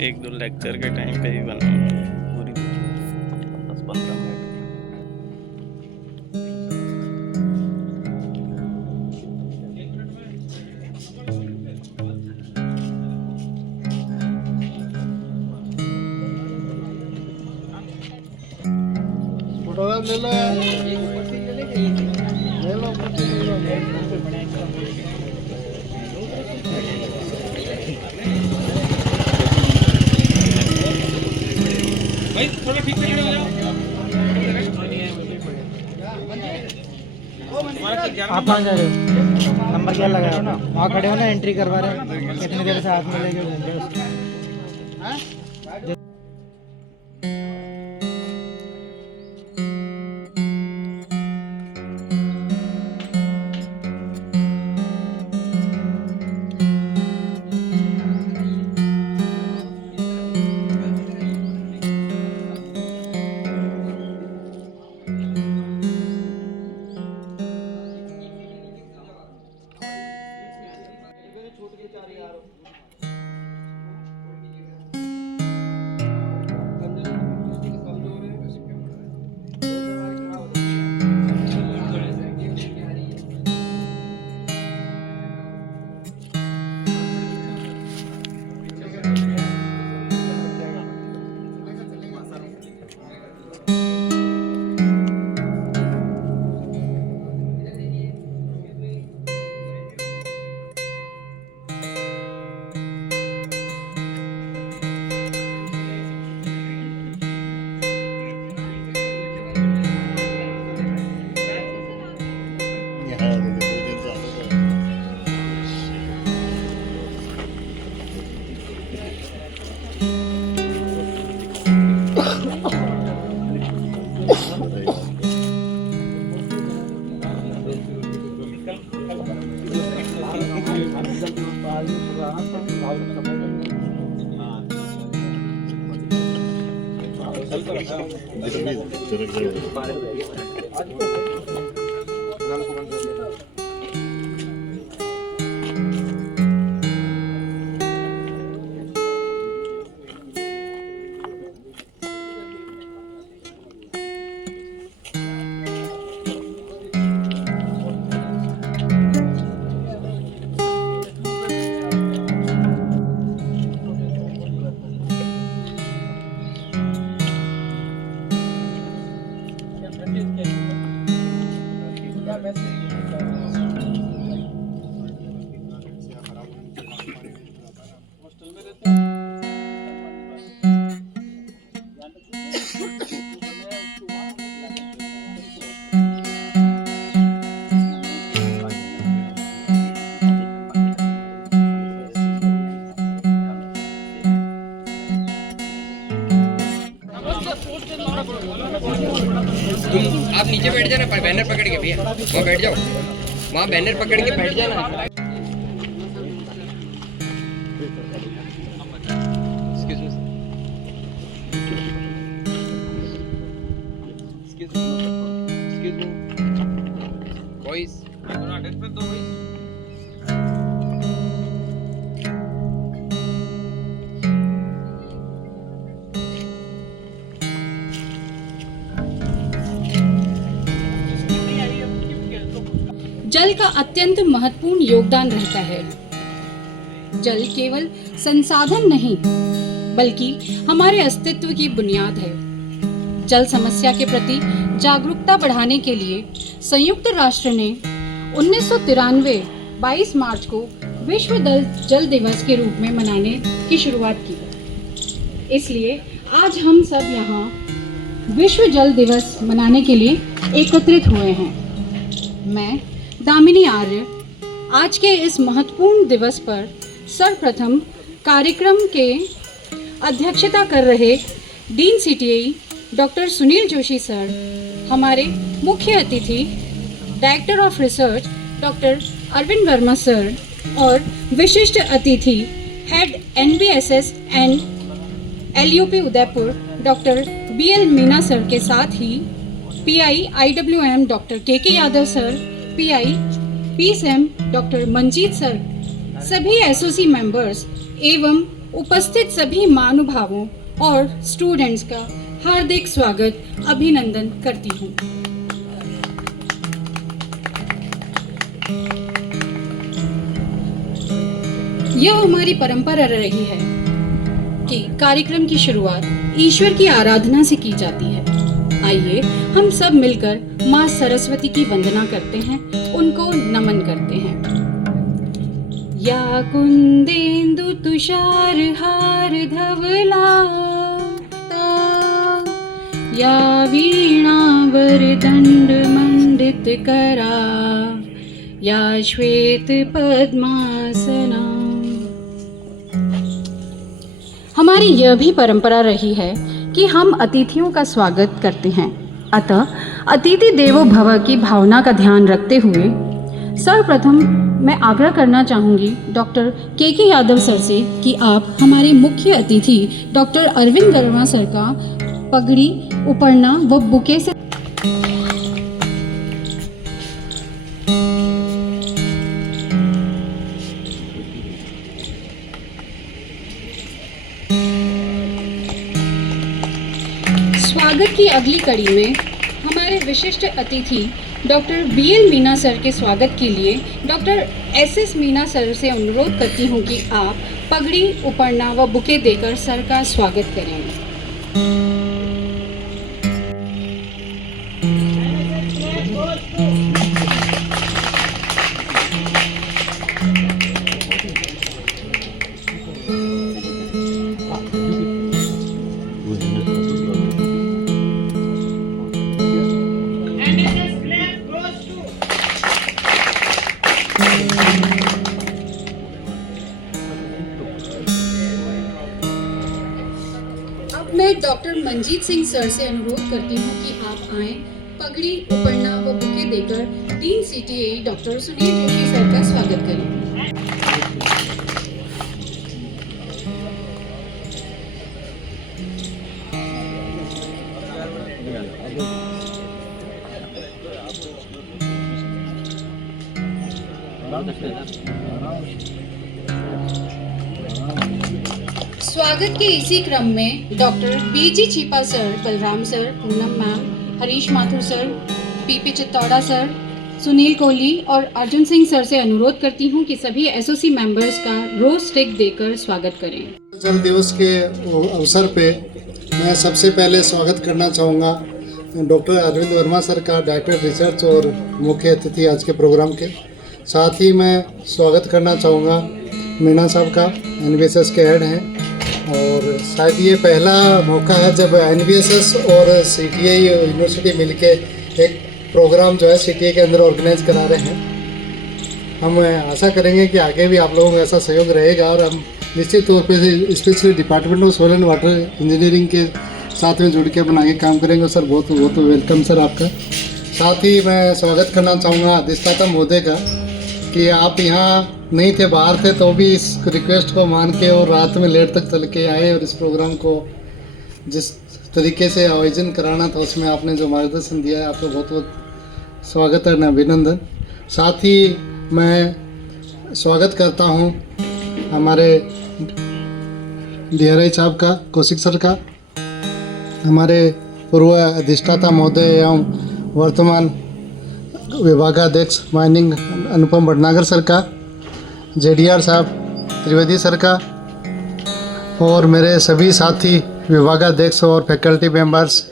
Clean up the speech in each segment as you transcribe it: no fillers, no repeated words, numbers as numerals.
एक दो लेक्चर के टाइम पे ही बना पूरी 10-15 मिनट। ले लो यार, ले लो भाई थोड़ा ठीक से खड़े हो जाओ। आप कहाँ जा रहे हो? नंबर क्या लगा रहे हो ना? वहाँ खड़े हो ना, एंट्री करवा रहे हो, कितनी देर से हाथ में लेके घूम रहे हो उसको? आप नीचे बैठ जाना, बैनर पकड़ के भैया वहाँ बैठ जाओ, वहाँ बैनर पकड़ के बैठ जाना। Boys, जल का अत्यंत महत्वपूर्ण योगदान रहता है। जल केवल संसाधन नहीं बल्कि हमारे अस्तित्व की बुनियाद है। जल समस्या के प्रति जागरूकता बढ़ाने के लिए संयुक्त राष्ट्र ने 1993 22 मार्च को विश्व जल दिवस के रूप में मनाने की शुरुआत की। इसलिए आज हम सब यहाँ विश्व जल दिवस मनाने के लिए एकत्रित हुए हैं। मैं दामिनी आर्य आज के इस महत्वपूर्ण दिवस पर सर्वप्रथम कार्यक्रम के अध्यक्षता कर रहे dean CTI doctor Sunil Joshi sir, हमारे मुख्य अतिथि director of research doctor Arvind Verma sir और विशिष्ट अतिथि head NBSS and LUP Udaipur doctor BL Meena sir के साथ ही PI IWM doctor KK Yadav sir, PI PSM doctor Manjeet sir, सभी SOC मेंबर्स एवं उपस्थित सभी महानुभावों और स्टूडेंट्स का हार्दिक स्वागत अभिनंदन करती हूँ। यह हमारी परंपरा रही है कि कार्यक्रम की शुरुआत ईश्वर की आराधना से की जाती है। आइए हम सब मिलकर माँ सरस्वती की वंदना करते हैं, उनको नमन करते हैं। या कुंदेन्दु तुषार हार धवला, या वीणावर दंड मंडित करा, या श्वेत पद्मासना। हमारी यह भी परंपरा रही है कि हम अतिथियों का स्वागत करते हैं, अतः अतिथि देवो भव की भावना का ध्यान रखते हुए सर्वप्रथम मैं आग्रह करना चाहूँगी डॉक्टर के यादव सर से कि आप हमारे मुख्य अतिथि डॉक्टर अरविंद वर्मा सर का पगड़ी, उपरना व बुके से स्वागत की अगली कड़ी में हमारे विशिष्ट अतिथि डॉक्टर BL मीना सर के स्वागत के लिए डॉक्टर SS मीना सर से अनुरोध करती हूँ कि आप पगड़ी, उपरना व बुके देकर सर का स्वागत करें। मैं डॉक्टर मंजीत सिंह सर से अनुरोध करती हूँ कि आप आएं, पगड़ी, उपरना व बुके देकर dean CTAE doctor Sunil Joshi sir का स्वागत करें। स्वागत के इसी क्रम में doctor BG Cheepa sir, Balram sir, Poonam ma'am, Harish Mathur sir, PP Chittora sir, Sunil Kohli और अर्जुन सिंह सर से अनुरोध करती हूं कि सभी SOC मेंबर्स का रोज स्टिक देकर स्वागत करें। जल दिवस के अवसर पे मैं सबसे पहले स्वागत करना चाहूँगा डॉक्टर अरविंद वर्मा सर का, डायरेक्टर रिसर्च और मुख्य अतिथि आज के प्रोग्राम के। साथ ही मैं स्वागत करना चाहूँगा मीना साहब का, NVSS के हेड हैं, और शायद ये पहला मौका है जब NVSS और CTA यूनिवर्सिटी मिलके एक प्रोग्राम जो है CTA के अंदर ऑर्गेनाइज करा रहे हैं। हम आशा करेंगे कि आगे भी आप लोगों का ऐसा सहयोग रहेगा और हम निश्चित तौर पे specially department of soil and water engineering के साथ में जुड़ के अपन आगे काम करेंगे। सर बहुत बहुत वेलकम सर आपका। साथ ही मैं स्वागत करना चाहूँगा अधिष्ठाता महोदय का कि आप यहाँ नहीं थे, बाहर थे, तो भी इस रिक्वेस्ट को मान के और रात में लेट तक चल के आए और इस प्रोग्राम को जिस तरीके से आयोजन कराना था उसमें आपने जो मार्गदर्शन दिया है, आपका बहुत बहुत स्वागत है, अभिनंदन। साथ ही मैं स्वागत करता हूँ हमारे DRI साहब का, कौशिक सर का, हमारे पूर्व अधिष्ठाता महोदय एवं वर्तमान विभागाध्यक्ष माइनिंग अनुपम भटनागर सर का, JDR साहब त्रिवेदी सर का, और मेरे सभी साथी विभागाध्यक्ष और फैकल्टी मेंबर्स,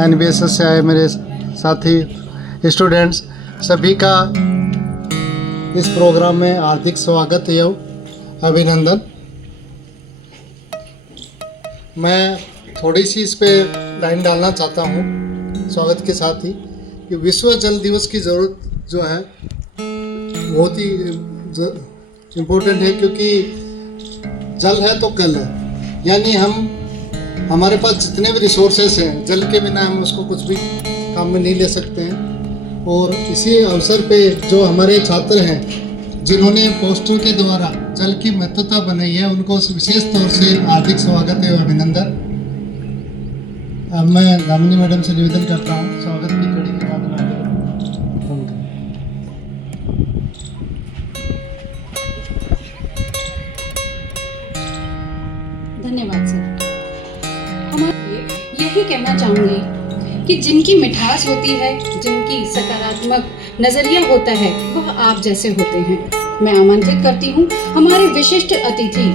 NVSS से आए मेरे साथी स्टूडेंट्स, सभी का इस प्रोग्राम में हार्दिक स्वागत एवं अभिनंदन। मैं थोड़ी सी इस पे लाइन डालना चाहता हूँ स्वागत के साथ ही कि विश्व जल दिवस की ज़रूरत जो है बहुत ही इम्पोर्टेंट है, क्योंकि जल है तो कल है। यानी हमारे पास जितने भी रिसोर्सेस हैं, जल के बिना हम उसको कुछ भी काम में नहीं ले सकते हैं। और इसी अवसर पे जो हमारे छात्र हैं जिन्होंने पोस्टर के द्वारा जल की महत्वता बनाई है, उनको विशेष तौर से हार्दिक स्वागत एवं अभिनंदन। अब मैं दामिनी मैडम से निवेदन करता हूँ स्वागत की कड़ी के बाद धन्यवाद सर। हमारे यही कहना चाहूँगी कि जिनकी मिठास होती है, जिनकी सकारात्मक नज़रिया होता है, वह आप जैसे होते हैं। मैं आमंत्रित करती हूँ हमारे विशिष्ट अतिथि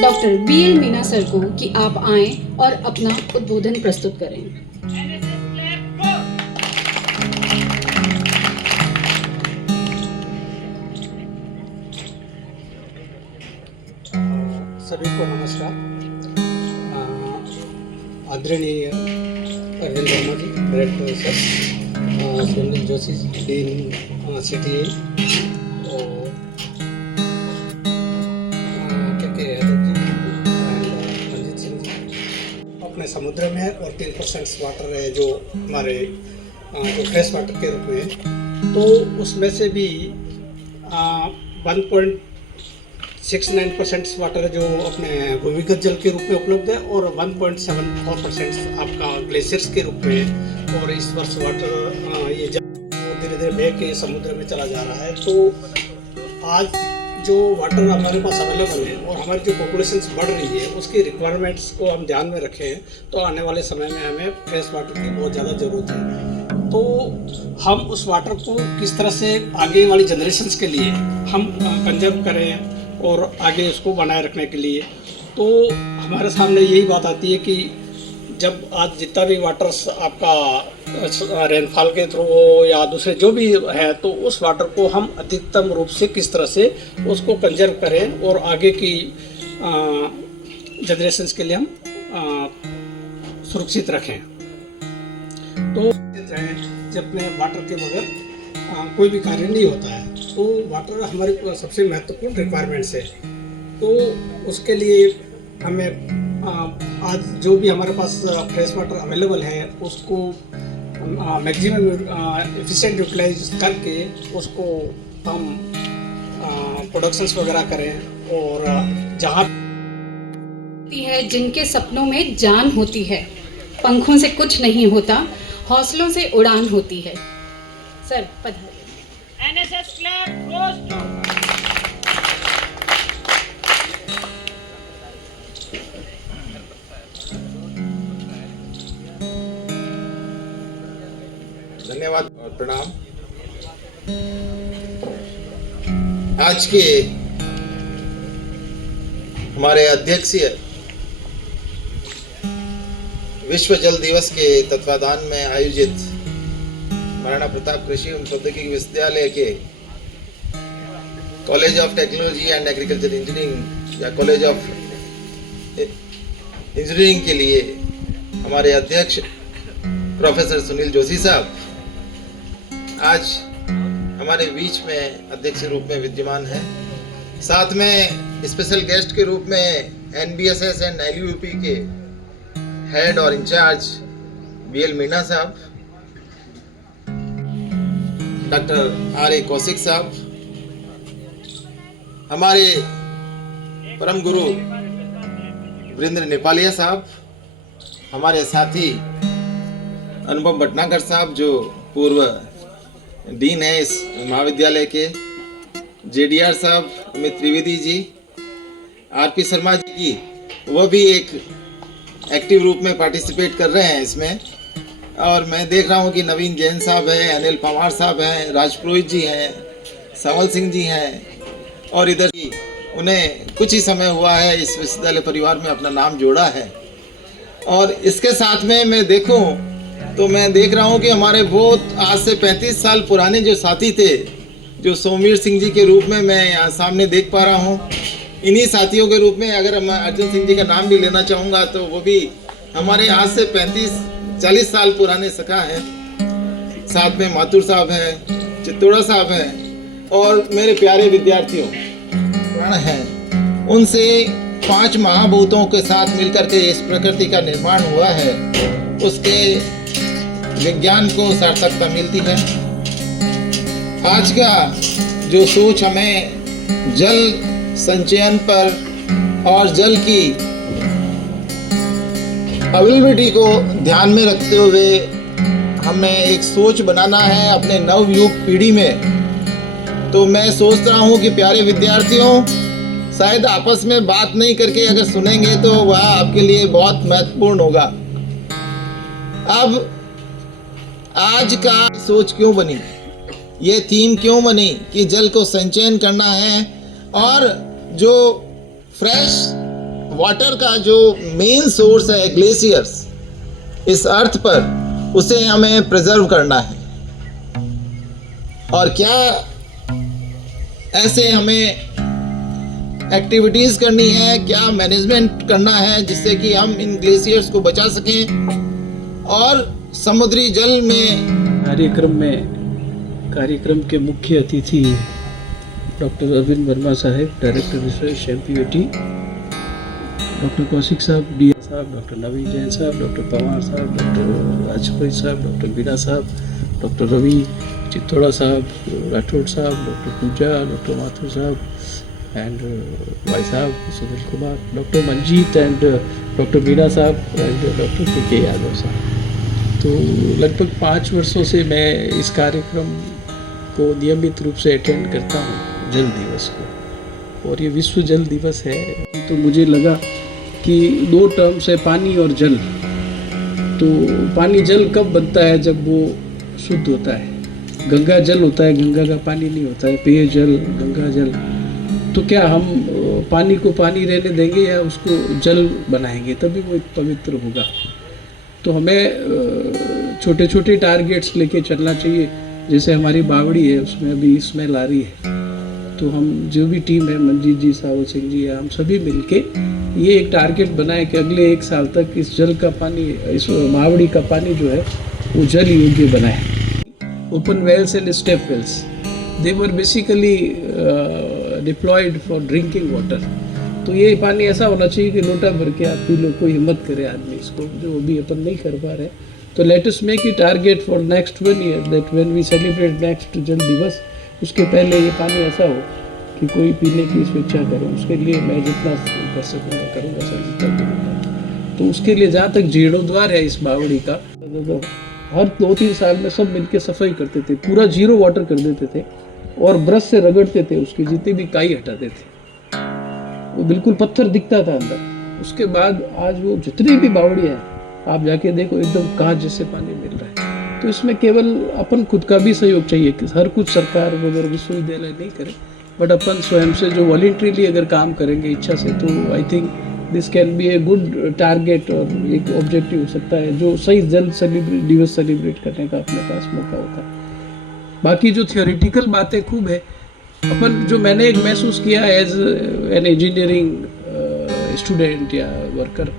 डॉक्टर BL मीना सर को कि आप आएं और अपना उद्बोधन प्रस्तुत करें। सभी को नमस्कार। आदरणीय Arvind Verma ji, director sir, Sunil Joshi dean city, और रंजीत सिंह जी अपने समुद्र में, और 3% वाटर है जो हमारे जो फ्रेश वाटर के रूप में है, तो उसमें से भी 1.69% वाटर जो अपने भूमिगत जल के रूप में उपलब्ध है, और 1.74% आपका ग्लेशियर्स के रूप में है। और इस वर्ष वाटर ये जल धीरे धीरे बह के समुद्र में चला जा रहा है। तो आज जो वाटर हमारे पास अवेलेबल है और हमारी जो पॉपुलेशन बढ़ रही है, उसकी रिक्वायरमेंट्स को हम ध्यान में रखें तो आने वाले समय में हमें फ्रेश वाटर की बहुत ज़्यादा ज़रूरत है। तो हम उस वाटर को किस तरह से आगे वाली जनरेशन्स के लिए हम कंजर्व करें और आगे उसको बनाए रखने के लिए, तो हमारे सामने यही बात आती है कि जब आज जितना भी वाटर्स आपका रेनफॉल के थ्रू हो या दूसरे जो भी है, तो उस वाटर को हम अधिकतम रूप से किस तरह से उसको कंजर्व करें और आगे की जनरेशन्स के लिए हम सुरक्षित रखें। तो जब में वाटर के बगैर कोई भी कार्य नहीं होता है, तो वाटर हमारी सबसे महत्वपूर्ण रिक्वायरमेंट्स है। तो उसके लिए हमें आज जो भी हमारे पास फ्रेश वाटर अवेलेबल है उसको मैक्सिमम एफिशिएंट यूटिलाइज करके उसको हम प्रोडक्शंस वगैरह करें। और जहाँ है जिनके सपनों में जान होती है, पंखों से कुछ नहीं होता, हौसलों से उड़ान होती है। Sir पधारिए। NSS Club goes to धन्यवाद और प्रणाम। आज के हमारे अध्यक्षीय विश्व जल दिवस के तत्वाधान में आयोजित महाराणा प्रताप कृषि एवं प्रौद्योगिकी विश्वविद्यालय के college of technology and agriculture engineering या कॉलेज ऑफ इंजीनियरिंग के लिए हमारे अध्यक्ष प्रोफेसर सुनील जोशी साहब आज हमारे बीच में अध्यक्ष के रूप में विद्यमान है। साथ में स्पेशल गेस्ट के रूप में NBSS एंड LUP के हेड और इंचार्ज BL मीना साहब, डॉक्टर RA कौशिक साहब, हमारे परम गुरु वीरेंद्र नेपालिया साहब, हमारे साथी अनुपम भटनागर साहब जो पूर्व डीन है इस महाविद्यालय के, JDR साहब, अमित त्रिवेदी जी, RP शर्मा जी की वह भी एक एक्टिव रूप में पार्टिसिपेट कर रहे हैं इसमें। और मैं देख रहा हूं कि नवीन जैन साहब हैं, अनिल पवार साहब हैं, राजपुरोहित जी हैं, संवल सिंह जी हैं, और इधर ही उन्हें कुछ ही समय हुआ है इस विश्वविद्यालय परिवार में अपना नाम जोड़ा है। और इसके साथ में मैं देखूं तो मैं देख रहा हूं कि हमारे बहुत आज से 35 साल पुराने जो साथी थे, जो सोमवीर सिंह जी के रूप में मैं यहाँ सामने देख पा रहा हूं, इन्हीं साथियों के रूप में अगर मैं अर्जुन सिंह जी का नाम भी लेना चाहूँगा तो वो भी हमारे आज से 35-40 साल पुराने सखा हैं। साथ में माथुर साहब हैं, चित्तौड़ा साहब हैं, और मेरे प्यारे विद्यार्थियों हैं, उनसे 5 महाभूतों के साथ मिलकर के इस प्रकृति का निर्माण हुआ है, उसके विज्ञान को सार्थकता मिलती है। आज का जो सोच हमें जल संचयन पर और जल की अवेलेबिलिटी को ध्यान में रखते हुए हमें एक सोच बनाना है अपने नवयुग पीढ़ी में। तो मैं सोच रहा हूँ कि प्यारे विद्यार्थियों, शायद आपस में बात नहीं करके अगर सुनेंगे तो वह आपके लिए बहुत महत्वपूर्ण होगा। अब आज का सोच क्यों बनी, ये थीम क्यों बनी कि जल को संचयन करना है, और जो फ्रेश वाटर का जो मेन सोर्स है ग्लेशियर्स इस अर्थ पर, उसे हमें प्रिजर्व करना है। और क्या ऐसे हमें एक्टिविटीज़ करनी है, क्या मैनेजमेंट करना है जिससे कि हम इन ग्लेशियर्स को बचा सकें और समुद्री जल में। कार्यक्रम के मुख्य अतिथि डॉक्टर अरविंद वर्मा साहब, director research MPAT, doctor Kaushik साहब, DA साहब, डॉक्टर नवीन जैन साहब, डॉक्टर पवार साहब, डॉक्टर राजपूत साहब, डॉक्टर बीना साहब, डॉक्टर रवि चित्तौड़ा साहब, राठौड़ साहब, डॉक्टर पूजा, डॉक्टर माथुर साहब एंड भाई साहब Sunil Kumar, doctor Manjeet and doctor Beena साहब एंड डॉक्टर के यादव साहब। तो लगभग 5 वर्षों से मैं इस कार्यक्रम को नियमित रूप से अटेंड करता हूँ, जल दिवस को, और ये विश्व जल दिवस है। तो मुझे लगा कि 2 टर्म्स है, पानी और जल। तो पानी जल कब बनता है? जब वो शुद्ध होता है। गंगा जल होता है, गंगा का पानी नहीं होता है, पेय जल, गंगा जल। तो क्या हम पानी को पानी रहने देंगे या उसको जल बनाएंगे? तभी वो पवित्र होगा। तो हमें छोटे छोटे टारगेट्स लेके चलना चाहिए। जैसे हमारी बावड़ी है, उसमें अभी स्मेल आ रही है, तो हम जो भी टीम है, मंजीत जी, सावल सिंह जी, हम सभी मिलके ये एक टारगेट बनाए कि अगले 1 साल तक इस जल का पानी, इस बावड़ी का पानी जो है वो जल योग्य बनाए। Open wells and step wells, they were basically deployed for drinking water. तो ये पानी ऐसा होना चाहिए कि लोटा भर के आप पी लो, कोई हिम्मत करे आदमी इसको, जो अभी अपन नहीं कर पा रहे। तो let us make it target for next 1 year that when we celebrate next Jal Diwas, उसके पहले ये पानी ऐसा हो कि कोई पीने की स्वेच्छा करे। उसके लिए मैं जितना कर सकूँगा करूँगा सर, जितना भी होगा। तो उसके लिए जहाँ तक जीर्णोद्वार है इस बावड़ी का, हर 2-3 साल में सब मिलके सफाई करते थे, पूरा 0 वाटर कर देते थे और ब्रश से रगड़ते थे, उसकी जितनी भी काई हटाते थे, वो बिल्कुल पत्थर दिखता था अंदर। उसके बाद आज वो जितनी भी बावड़ी है आप जाके देखो, एकदम कांच जैसे पानी मिल रहा है। तो इसमें केवल अपन खुद का भी सहयोग चाहिए कि हर कुछ सरकार वगैरह विश्वविद्यालय नहीं करे, बट अपन स्वयं से जो वॉलंटरीली अगर काम करेंगे इच्छा से, तो I think this can be a good target और एक ऑब्जेक्टिव हो सकता है जो सही जल दिवस सेलिब्रेट करने का अपने पास मौका होता है। बाकी जो थियोरिटिकल बातें खूब है, अपन जो मैंने एक महसूस किया एज एन इंजीनियरिंग स्टूडेंट या वर्कर,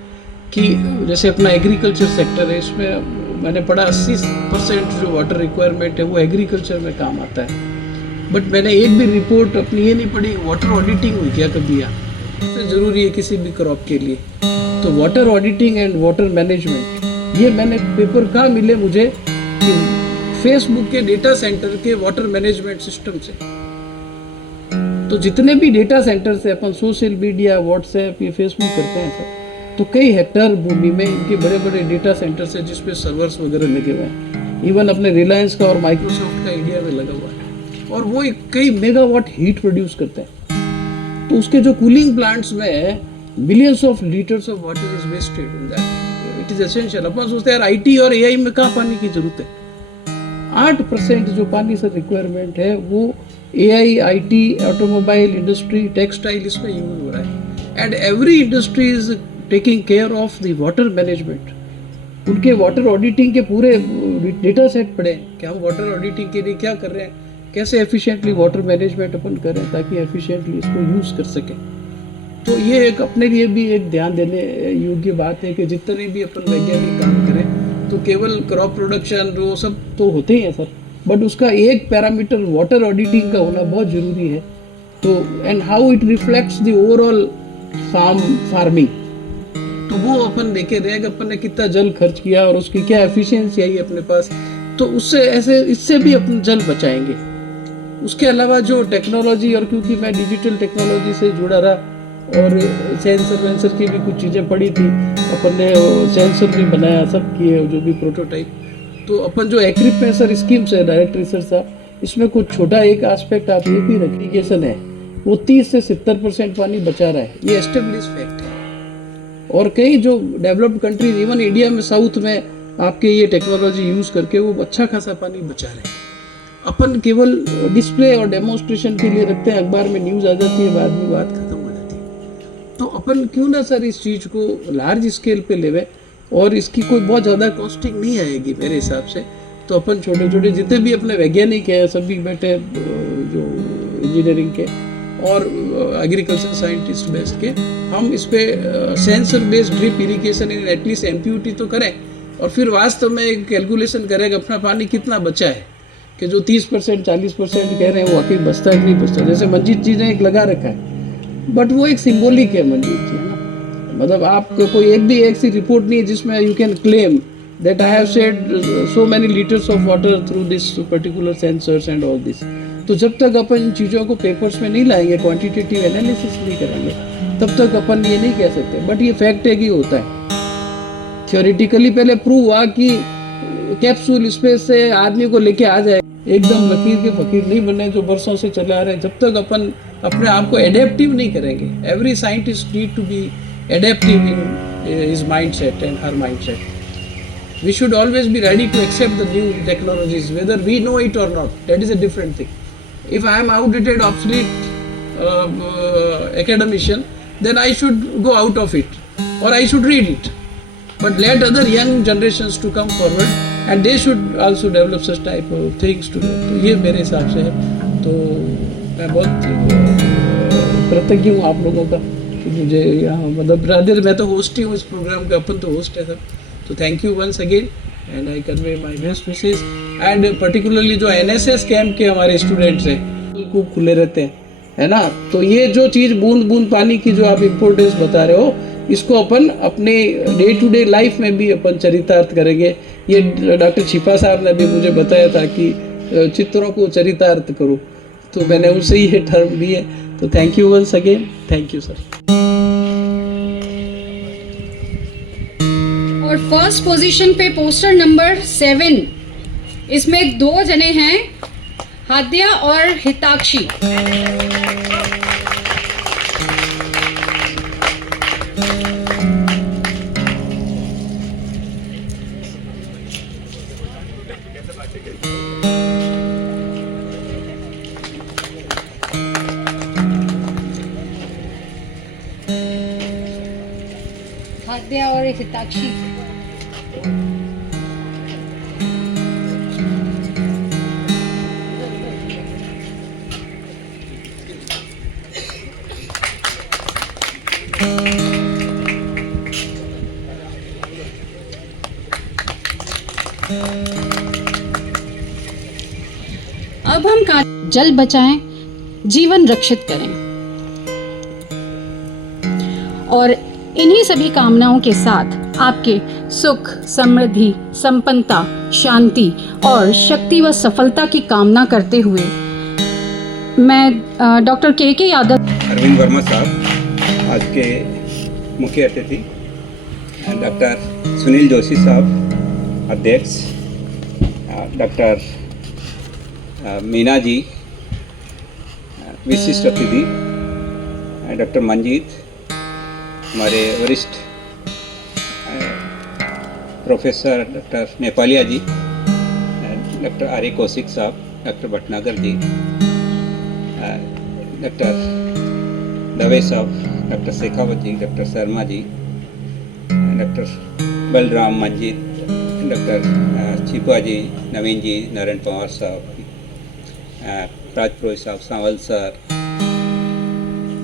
कि जैसे अपना एग्रीकल्चर सेक्टर है, इसमें मैंने पढ़ा 80% जो वाटर रिक्वायरमेंट है वो एग्रीकल्चर में काम आता है। बट मैंने एक भी रिपोर्ट अपनी ये नहीं पढ़ी वाटर ऑडिटिंग हुई क्या कभी, सबसे ज़रूरी है किसी भी क्रॉप के लिए। तो water auditing and water management, ये मैंने पेपर कहाँ मिले मुझे, कि फेसबुक के डेटा सेंटर के वाटर मैनेजमेंट सिस्टम से। तो जितने भी डेटा सेंटर से अपन सोशल मीडिया, व्हाट्सएप, ये फेसबुक करते हैं सर, तो कई हेक्टर भूमि में इनके बड़े बड़े डेटा सेंटर से जिसपे सर्वर्स वगैरह लगे हुए हैं। इवन अपने रिलायंस का और माइक्रोसॉफ्ट का इंडिया में लगा हुआ है, और वो कई मेगावाट हीट प्रोड्यूस करते हैं। तो उसके जो कूलिंग प्लांट्स में billions of litres of water is wasted in that. It is essential. अपन सोचते हैं यार IT और AI में कहाँ पानी की जरूरत है। 8% जो पानी से रिक्वायरमेंट है वो AI, IT, automobile industry, textile, इसमें यूज हो रहा है। And every industry is taking care of the water management. उनके वाटर ऑडिटिंग के पूरे डेटा सेट पड़े कि हम वाटर ऑडिटिंग के लिए क्या कर रहे हैं, कैसे एफिशिएंटली वाटर मैनेजमेंट अपन करें ताकि एफिशिएंटली इसको यूज़ कर सकें। तो ये एक अपने लिए भी एक ध्यान देने योग्य बात है कि जितने भी अपन वैज्ञानिक काम करें, तो केवल क्रॉप प्रोडक्शन वो सब तो होते ही हैं सर, बट उसका एक पैरामीटर वाटर ऑडिटिंग का होना बहुत ज़रूरी है। तो and how it reflects the overall farming, तो वो अपन देखे रहे कि अपन ने कितना जल खर्च किया और उसकी क्या एफिशिएंसी आई अपने पास। तो उससे ऐसे इससे भी अपन जल बचाएंगे। उसके अलावा जो टेक्नोलॉजी, और क्योंकि मैं डिजिटल टेक्नोलॉजी से जुड़ा रहा और सेंसर वेंसर की भी कुछ चीज़ें पड़ी थी, अपन ने सेंसर भी बनाया, सब किए जो भी प्रोटोटाइप। तो अपन जो एग्रीकल्चर स्कीम्स है डायरेक्ट रिसर्च साहब, इसमें कुछ छोटा एक एस्पेक्ट आप ये भी इरिगेशन है, वो 30 से 70% पानी बचा रहा है। ये एस्टेब्लिश फैक्ट है। और कई जो डेवलप्ड कंट्रीज, इवन इंडिया में साउथ में, आपके ये टेक्नोलॉजी यूज़ करके वो अच्छा खासा पानी बचा रहे हैं। अपन केवल डिस्प्ले और डेमोन्स्ट्रेशन के लिए रखते हैं, अखबार में न्यूज़ आ जाती है, बाद में बात खत्म हो जाती है। तो अपन क्यों ना सर इस चीज़ को लार्ज स्केल पे लेवे, और इसकी कोई बहुत ज़्यादा कॉस्टिंग नहीं आएगी मेरे हिसाब से। तो अपन छोटे छोटे जितने भी अपने वैज्ञानिक हैं, सभी बैठे जो इंजीनियरिंग के, और एग्रीकल्चर साइंटिस्ट बेस्ड के हम इस पर sensor based drip irrigation in at least एमपीयूटी तो करें और फिर वास्तव में एक कैलकुलेशन करें कि अपना पानी कितना बचा है, कि जो 30% 40% कह रहे हैं वो आखिर बचता है कि नहीं बचता। जैसे मंजीत जी ने एक लगा रखा है, बट वो एक सिंबॉलिक है मंजीत जी, है ना। मतलब आपको कोई एक भी ऐसी रिपोर्ट नहीं है जिसमें you can claim that I have shed so many liters of water through this particular sensors and all this। तो जब तक अपन इन चीज़ों को पेपर्स में नहीं लाएंगे, क्वांटिटेटिव एनालिसिस नहीं करेंगे, तब तक अपन ये नहीं कह सकते। बट ये फैक्ट है कि होता है। थियोरिटिकली पहले प्रूव हुआ कि कैप्सूल स्पेस से आदमी को लेके आ जाए, एकदम लकीर के फकीर नहीं बने जो बरसों से चले आ रहे हैं। जब तक अपन अपने आप को एडेप्टिव नहीं करेंगे, every scientist need to be adaptive in his mind set and her mind set. We should always be ready to accept the new technologies, whether we know it or not. That is a different thing. If I am outdated, obsolete academician, then I should go out of it, or I should read it. But let other young generations to come forward, and they should also develop such type of things to do. तो ये मेरे हिसाब से है। तो मैं बहुत कृतज्ञ हूँ आप लोगों का कि मुझे यहाँ मतलब राधे, मैं तो होस्ट ही हूँ इस प्रोग्राम का, अपन तो होस्ट है सर। तो thank you once again and I convey my best wishes. And particularly जो एनएसएस कैंप के हमारे स्टूडेंट्स हैं खूब खुले रहते हैं, है ना। तो ये जो चीज़ बूंद बूंद पानी की जो आप इम्पोर्टेंस बता रहे हो, इसको अपन अपने डे टू डे लाइफ में भी अपन चरितार्थ करेंगे। ये डॉक्टर छिपा साहब ने भी मुझे बताया था कि चित्रों को चरितार्थ करो, तो मैंने उनसे ही ये टर्म ली है। तो thank you once again, thank you sir. और फर्स्ट पोजीशन पे पोस्टर नंबर 7, इसमें 2 जने हैं, हाद्या और हिताक्षी। हाद्या और हिताक्षी। अब हम जल बचाएं, जीवन रक्षित करें और इन्हीं सभी कामनाओं के साथ आपके सुख, समृद्धि, संपन्नता, शांति और शक्ति व सफलता की कामना करते हुए मैं डॉक्टर के यादव, अरविंद वर्मा साहब, आज के मुख्य अतिथि, डॉक्टर सुनील जोशी साहब अध्यक्ष, डॉक्टर मीना जी विशिष्ट अतिथि, डॉक्टर मंजीत, हमारे वरिष्ठ प्रोफेसर डॉक्टर नेपालिया जी, डॉक्टर आर्य कौशिक साहब, डॉक्टर भटनागर जी, डॉक्टर दवे साहब, डॉक्टर शेखावत जी, doctor Sharma ji, doctor Balram, Manjeet, doctor छिपा जी, नवीन जी, नारायण पवार साहब, राजपुरोहित साहब, सांवल सर,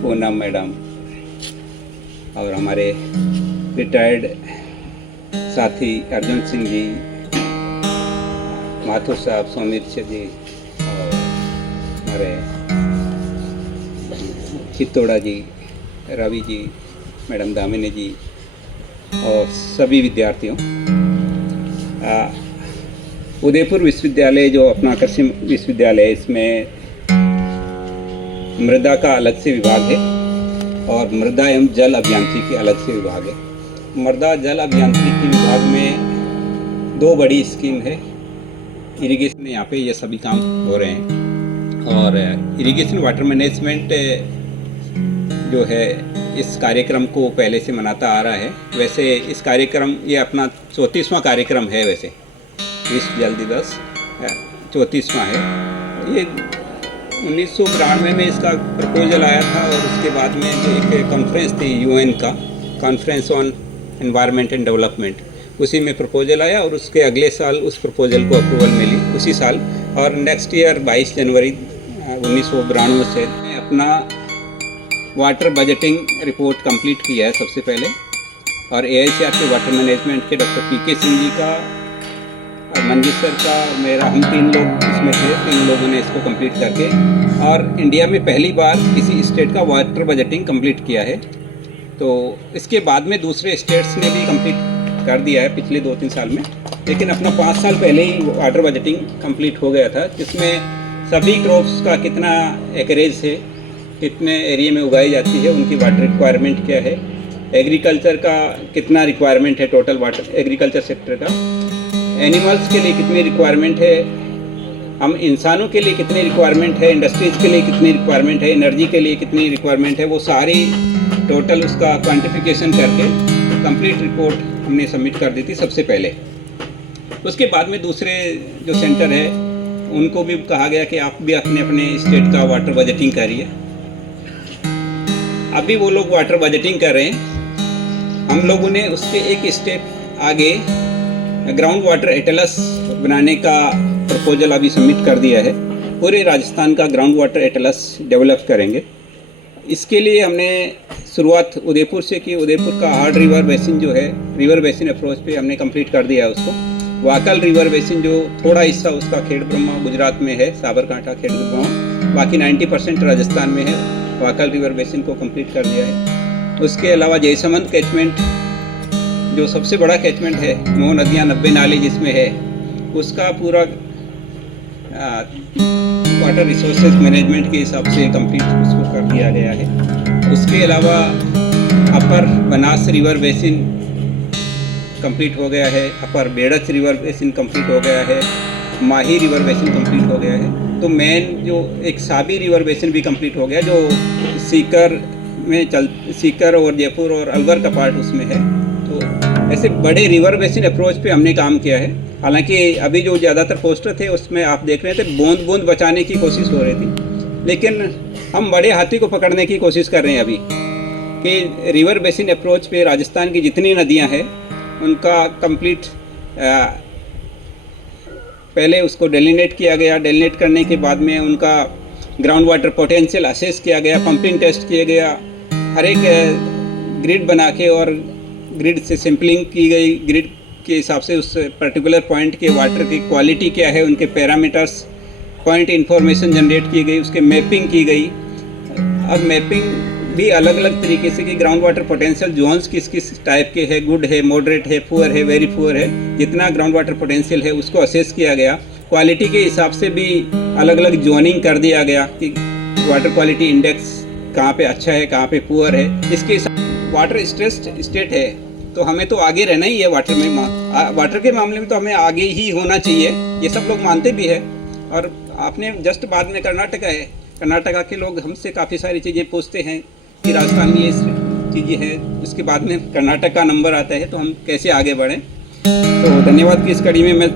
पूनम मैडम और हमारे रिटायर्ड साथी अर्जुन सिंह जी, माथुर साहब, सौमित्र जी और हमारे चित्तोड़ा जी, रवि जी, मैडम दामिनी जी और सभी विद्यार्थियों। उदयपुर विश्वविद्यालय जो अपना कृषि विश्वविद्यालय, इसमें मृदा का अलग से विभाग है और मृदा एवं जल अभियांत्रिकी अलग से विभाग है। मृदा जल अभियांत्रिकी विभाग में 2 बड़ी स्कीम है। इरिगेशन में यहाँ पे ये सभी काम हो रहे हैं और इरिगेशन वाटर मैनेजमेंट जो है इस कार्यक्रम को पहले से मनाता आ रहा है। वैसे इस कार्यक्रम, ये अपना 34वां कार्यक्रम है, वैसे विश्व जल दिवस 34वां है। ये 1992 में इसका प्रपोजल आया था और उसके बाद में जो एक कॉन्फ्रेंस थी UN का, conference on environment and development, उसी में प्रपोजल आया और उसके अगले साल उस प्रपोजल को अप्रूवल मिली उसी साल। और नेक्स्ट ईयर 22 जनवरी 1992 से अपना वाटर बजटिंग रिपोर्ट कंप्लीट किया है सबसे पहले, और AICR के वाटर मैनेजमेंट के डॉक्टर PK सिंह जी का, मंजीत सर का, मेरा, हम 3 लोग इसमें थे। 3 लोगों ने इसको कंप्लीट करके, और इंडिया में पहली बार किसी स्टेट का वाटर बजटिंग कंप्लीट किया है। तो इसके बाद में दूसरे स्टेट्स ने भी कंप्लीट कर दिया है पिछले 2-3 साल में, लेकिन अपना 5 साल पहले ही वाटर बजटिंग कंप्लीट हो गया था, जिसमें सभी क्रॉप्स का कितना एकरेज है, कितने एरिया में उगाई जाती है, उनकी वाटर रिक्वायरमेंट क्या है, एग्रीकल्चर का कितना रिक्वायरमेंट है, टोटल वाटर एग्रीकल्चर सेक्टर का, एनिमल्स के लिए कितनी रिक्वायरमेंट है, हम इंसानों के लिए कितनी रिक्वायरमेंट है, इंडस्ट्रीज़ के लिए कितनी रिक्वायरमेंट है, एनर्जी के लिए कितनी रिक्वायरमेंट है, वो सारी टोटल उसका क्वांटिफिकेशन करके कंप्लीट रिपोर्ट हमने सबमिट कर दी थी सबसे पहले। उसके बाद में दूसरे जो सेंटर है उनको भी कहा गया कि आप भी अपने अपने स्टेट का वाटर बजटिंग करिए। अभी वो लोग वाटर बजटिंग कर रहे हैं। हम लोगों ने उसके एक स्टेप आगे ग्राउंड वाटर एटलस बनाने का प्रपोजल अभी सबमिट कर दिया है। पूरे राजस्थान का ग्राउंड वाटर एटलस डेवलप करेंगे। इसके लिए हमने शुरुआत उदयपुर से की। उदयपुर का हार्ड रिवर बेसिन जो है, रिवर बेसिन अप्रोच पे हमने कंप्लीट कर दिया है उसको। वाकल रिवर बेसिन जो थोड़ा हिस्सा उसका खेड़ ब्रह्मा गुजरात में है, साबरकांठा खेड़ ब्रह्मा, बाकी 90% राजस्थान में है। वाकल रिवर बेसिन को कंप्लीट कर दिया है। उसके अलावा जयसमंद कैचमेंट जो सबसे बड़ा कैचमेंट है, 9 नदियाँ 90 नाले जिसमें है, उसका पूरा वाटर रिसोर्सेज मैनेजमेंट के हिसाब से कंप्लीट उसको कर दिया गया है। उसके अलावा अपर बनास रिवर बेसिन कंप्लीट हो गया है, अपर बेड़च रिवर बेसिन कंप्लीट हो गया है, माही रिवर बेसिन कंप्लीट हो गया है। तो मेन जो एक साबी रिवर बेसिन भी कंप्लीट हो गया, जो सीकर और जयपुर और अलवर का पार्ट उसमें है। तो ऐसे बड़े रिवर बेसिन अप्रोच पे हमने काम किया है। हालांकि अभी जो ज़्यादातर पोस्टर थे उसमें आप देख रहे थे बूंद बूंद बचाने की कोशिश हो रही थी, लेकिन हम बड़े हाथी को पकड़ने की कोशिश कर रहे हैं अभी कि रिवर बेसिन अप्रोच पे राजस्थान की जितनी नदियां हैं उनका कंप्लीट पहले उसको डेलिनेट किया गया। डेलिनेट करने के बाद में उनका ग्राउंड वाटर पोटेंशियल असेस किया गया, पंपिंग टेस्ट किया गया, हर एक ग्रिड बना के और ग्रिड से सैम्पलिंग की गई। ग्रिड के हिसाब से उस पर्टिकुलर पॉइंट के वाटर की क्वालिटी क्या है, उनके पैरामीटर्स, पॉइंट इंफॉर्मेशन जनरेट की गई, उसके मैपिंग की गई। अब मैपिंग भी अलग अलग तरीके से कि ग्राउंड वाटर पोटेंशियल जोन्स किस किस टाइप के है, गुड है, मॉडरेट है, पुअर है, वेरी पुअर है, जितना ग्राउंड वाटर पोटेंशियल है उसको असेस किया गया। क्वालिटी के हिसाब से भी अलग अलग जोनिंग कर दिया गया कि वाटर क्वालिटी इंडेक्स कहाँ पे अच्छा है, कहाँ पे पुअर है। इसके वाटर स्ट्रेस्ड स्टेट है तो हमें तो आगे रहना ही है वाटर में। वाटर के मामले में तो हमें आगे ही होना चाहिए, ये सब लोग मानते भी है। और आपने जस्ट बाद में कर्नाटका है, कर्नाटका के लोग हमसे काफ़ी सारी चीज़ें पूछते हैं कि राजस्थान में ये चीज़ें हैं, उसके बाद में कर्नाटक का नंबर आता है तो हम कैसे आगे बढ़ें। तो धन्यवाद कि इस कड़ी में मैं